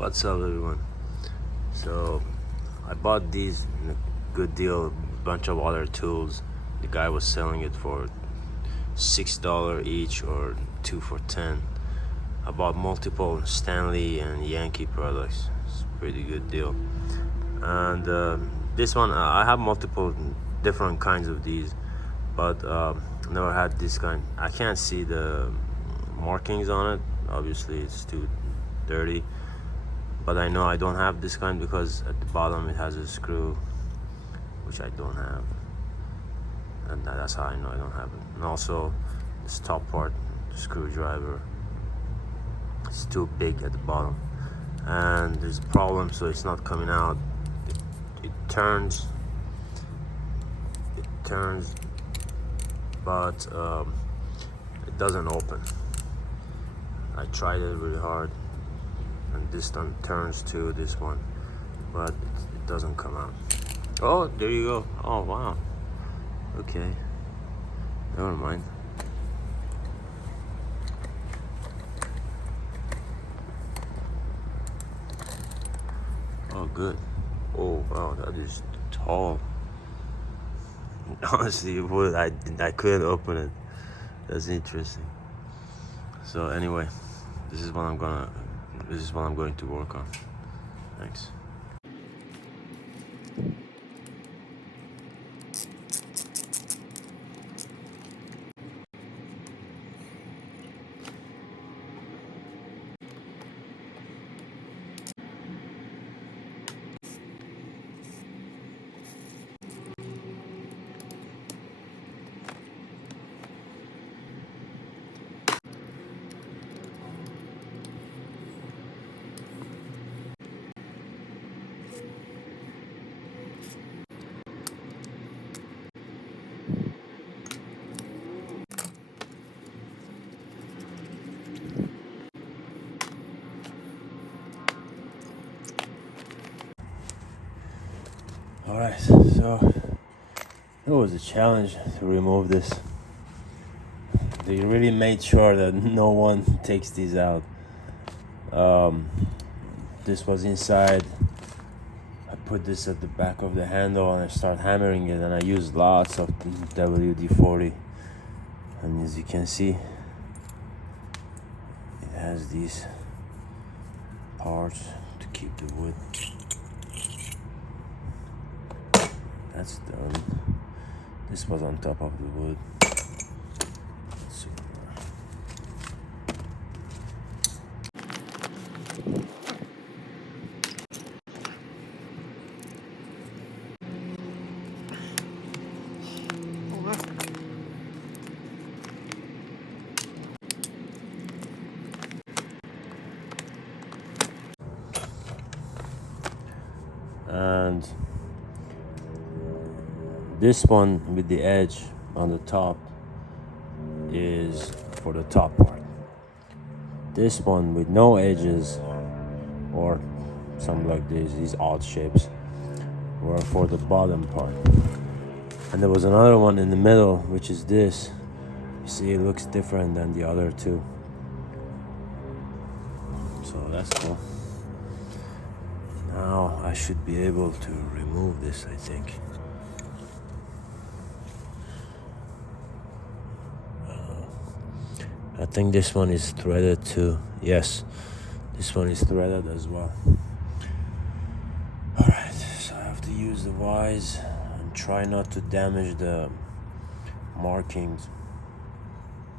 What's up, everyone? So I bought these in a good deal, a bunch of other tools. The guy was selling it for $6 each or 2 for 10. I bought multiple Stanley and Yankee products. It's a pretty good deal. And this one, I have multiple different kinds of these, but never had this kind. I can't see the markings on it. Obviously it's too dirty, but I know I don't have this kind because at the bottom it has a screw, which I don't have, and that's how I know I don't have it. And also this top part, the screwdriver, it's too big at the bottom, and there's a problem, so it's not coming out. It turns, but it doesn't open. I tried it really hard, and this one turns to this one, but it doesn't come out. Oh, there you go. Oh wow, okay, never mind. Oh good. Oh wow, that is tall. Honestly, I couldn't open it. That's interesting. So anyway, this is what I'm going to work on. Thanks. Alright, so it was a challenge to remove this. They really made sure that no one takes these out. This was inside. I put this at the back of the handle and I start hammering it, and I used lots of WD-40, and as you can see, it has these parts to keep the wood. That's done. This was on top of the wood. Super. And this one with the edge on the top is for the top part. This one with no edges, or something like this, these odd shapes, were for the bottom part. And there was another one in the middle, which is this. You see, it looks different than the other two. So that's cool. Now I should be able to remove this, I think. I think this one is threaded too. Yes, this one is threaded as well. Alright, so I have to use the vise and try not to damage the markings.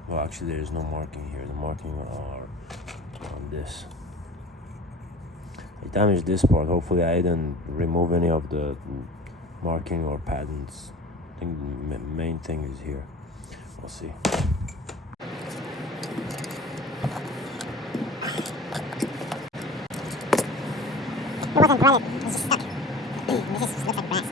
Well, actually there is no marking here. The marking are on this. I damaged this part. Hopefully I didn't remove any of the marking or patterns. I think the main thing is here. We'll see. It wasn't threaded, it was just stuck. This just looks like brass.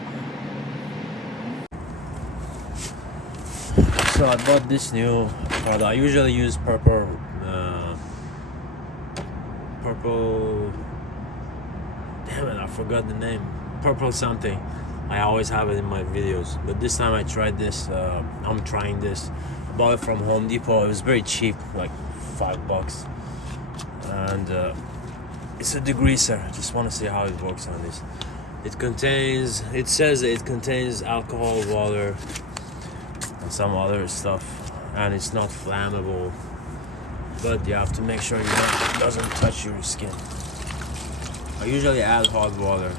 So I bought this new product. I usually use purple, damn it, I forgot the name. Purple something. I always have it in my videos, but this time I tried this. I'm trying this. I bought it from Home Depot. It was very cheap, like $5, and It's a degreaser. I just want to see how it works on this. It says it contains alcohol, water, and some other stuff, and it's not flammable, but you have to make sure it doesn't touch your skin. I usually add hot water.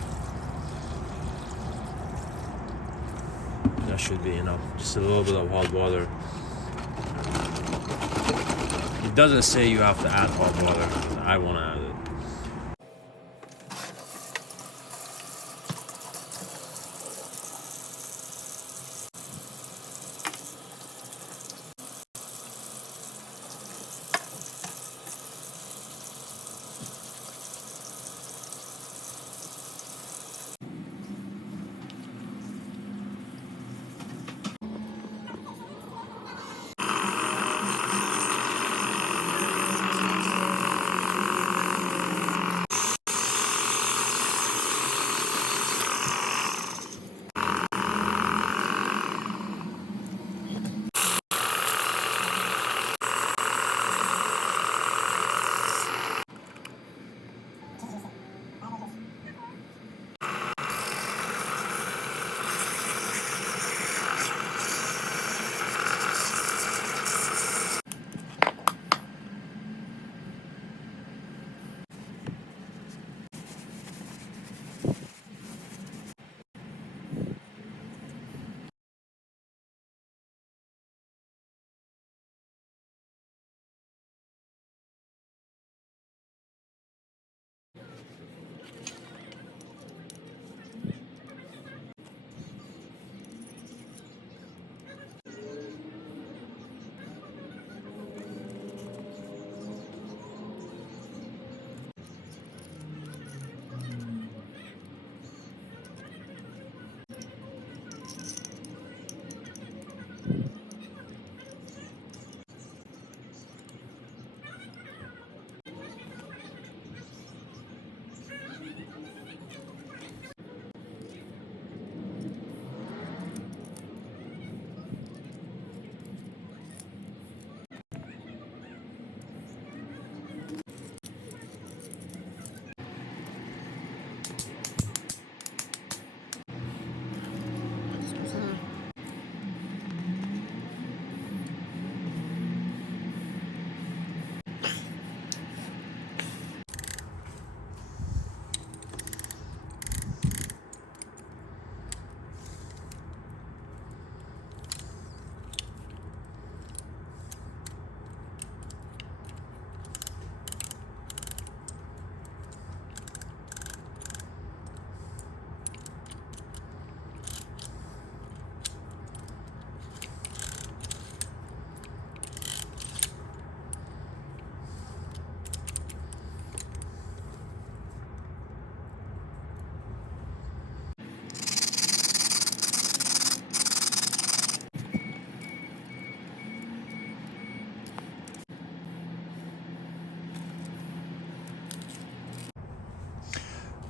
That should be enough. Just a little bit of hot water. It doesn't say you have to add hot water. I want to add it.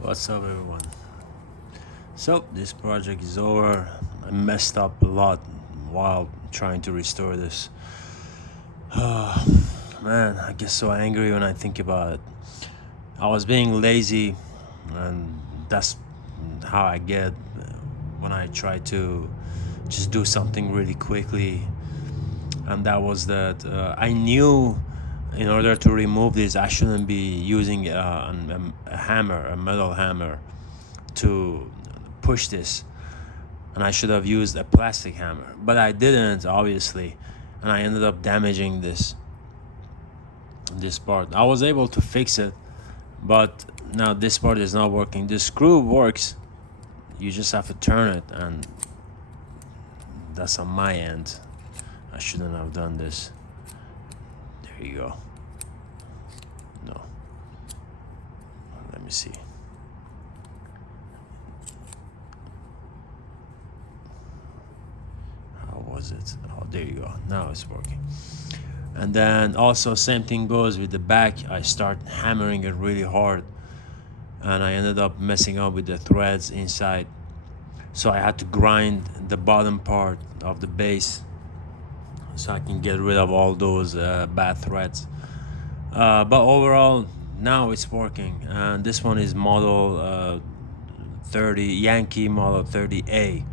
What's up, everyone? So this project is over. I messed up a lot while trying to restore this. Man, I get so angry when I think about it. I was being lazy, and that's how I get when I try to just do something really quickly. And that was that I knew in order to remove this I shouldn't be using a hammer, a metal hammer, to push this, and I should have used a plastic hammer, but I didn't, obviously, and I ended up damaging this part. I was able to fix it, but now this part is not working. The screw works, you just have to turn it, and that's on my end. I shouldn't have done this. There you go. No. Let me see. How was it? Oh, there you go. Now it's working. And then also same thing goes with the back. I start hammering it really hard, and I ended up messing up with the threads inside. So I had to grind the bottom part of the base so I can get rid of all those bad threads. But overall, now it's working. And this one is model 30 Yankee model 30A,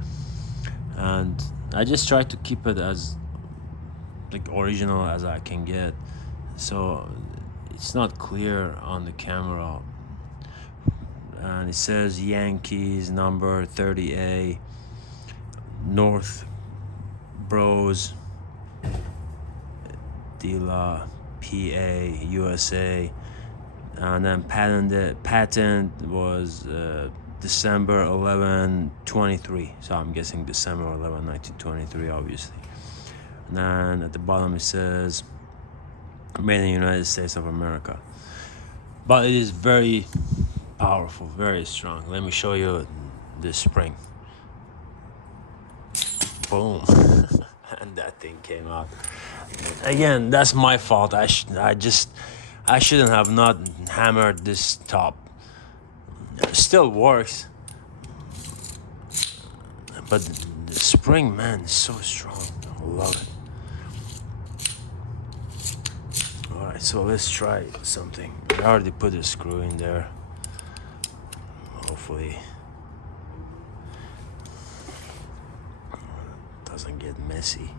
and I just try to keep it as like original as I can get, so it's not clear on the camera. And it says Yankees number 30A, North Bros, Dila, PA, USA, and then patent was December 11, 23. So I'm guessing December 11, 1923, obviously. And then at the bottom it says made in the United States of America. But it is very powerful, very strong. Let me show you this spring. Boom. And that thing came out. Again, that's my fault. I shouldn't have not hammered this top. It still works, but the spring, man, is so strong. I love it. Alright, so let's try something. I already put a screw in there. Hopefully it doesn't get messy.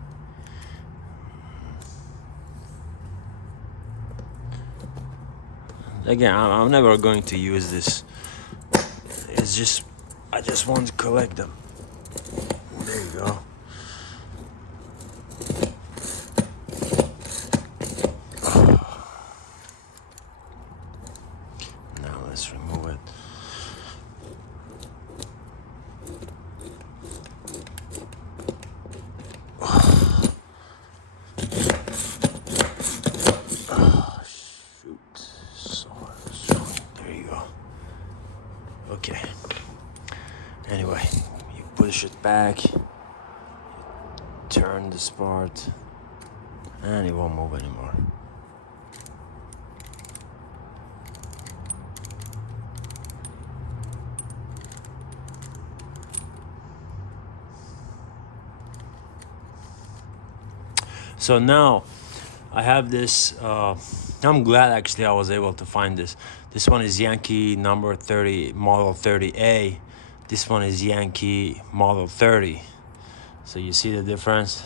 Again, I'm never going to use this. It's just, I just want to collect them. There you go. Now let's remove it. Okay. Anyway, you push it back, you turn this part, and it won't move anymore. So now I have this. I'm glad actually I was able to find this. This one is Yankee number 30, model 30A. This one is Yankee model 30. So you see the difference?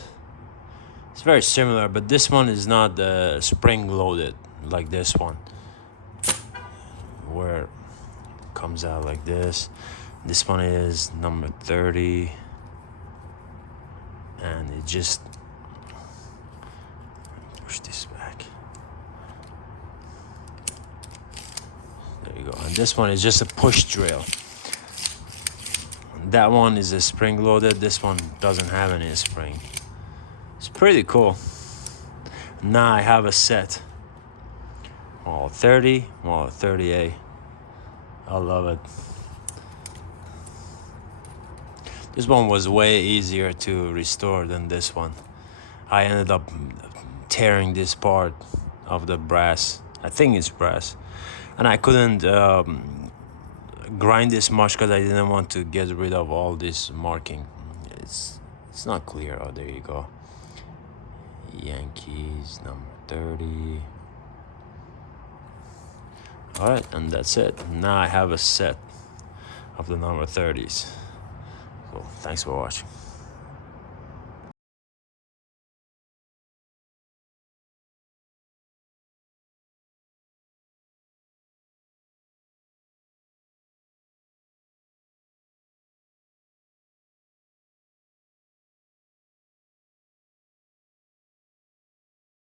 It's very similar, but this one is not spring loaded like this one, where it comes out like this. This one is number 30, and it just push this back. There you go. And this one is just a push drill. That one is a spring loaded. This one doesn't have any spring. It's pretty cool. Now I have a set. Model 30, Model 30A. I love it. This one was way easier to restore than this one. I ended up tearing this part of the brass. I think it's brass. And I couldn't grind this much because I didn't want to get rid of all this marking. It's not clear. Oh, there you go. Yankees number 30. Alright, and that's it. Now I have a set of the number 30s. So thanks for watching.